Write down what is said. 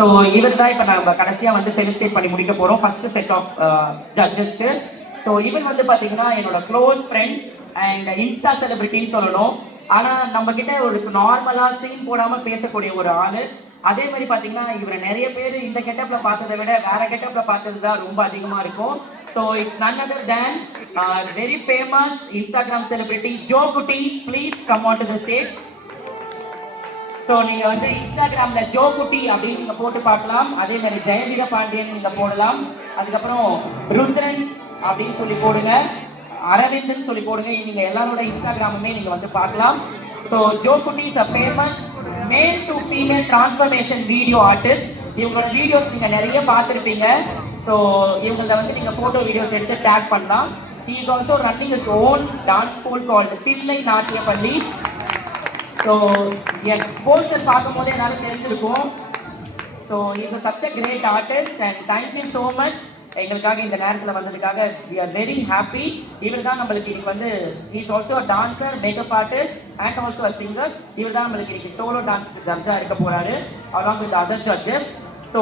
So இவர் தான் இப்போ நம்ம கடைசியாக வந்து ஃபெலிசிட்டேட் பண்ணி முடிக்க போகிறோம் ஃபர்ஸ்ட் செட் ஆஃப் ஜட்ஜஸ்க்கு. ஸோ இவர் வந்து பார்த்தீங்கன்னா என்னோட க்ளோஸ் ஃப்ரெண்ட் அண்ட் இன்ஸ்டா செலிபிரிட்டின்னு சொல்லணும். ஆனால் நம்ம கிட்ட ஒரு நார்மலாக சீன் போடாமல் பேசக்கூடிய ஒரு ஆள். அதே மாதிரி பார்த்தீங்கன்னா இவரை நிறைய பேர் இந்த கெட்டப்பில் பார்த்ததை விட வேற கெட்டப்பில் பார்த்தது தான் ரொம்ப அதிகமாக இருக்கும். So it's none other than very famous Instagram celebrity Jo Kutty. Please come on to the stage. So நீங்கள் வந்து இன்ஸ்டாகிராமில் ஜோ குட்டி அப்படின்னு நீங்கள் போட்டு பார்க்கலாம். அதே மாதிரி ஜெயந்திர பாண்டியன் நீங்கள் போடலாம். அதுக்கப்புறம் ருத்ரன் அப்படின்னு சொல்லி போடுங்க, அரவிந்தன் சொல்லி போடுங்க. நீங்கள் எல்லாரோட இன்ஸ்டாகிராமுமே நீங்கள் வந்து பார்க்கலாம். So Jo Kutty is a famous male to female transformation video artist. இவங்களோட வீடியோஸ் நீங்கள் நிறைய பார்த்துருப்பீங்க. ஸோ இவங்கள வந்து நீங்கள் ஃபோட்டோ வீடியோஸ் எடுத்து டேக் பண்ணலாம். He is also running is own dance school called Thillai Natya Palli. So என் போஸ்டர் பார்க்கும் போதே என்னாலும் தெரிஞ்சிருக்கும். So is such a great artist and thank you so much எங்களுக்காக இந்த நேரத்தில் வந்ததுக்காக. We are very happy. இவர் தான் நம்மளுக்கு இன்னைக்கு வந்து is also a dancer, makeup artist and also a singer. இவர் தான் நம்மளுக்கு இன்னைக்கு சோலோ டான்ஸ் ஜட்ஜாக இருக்க போறாரு along with other judges. So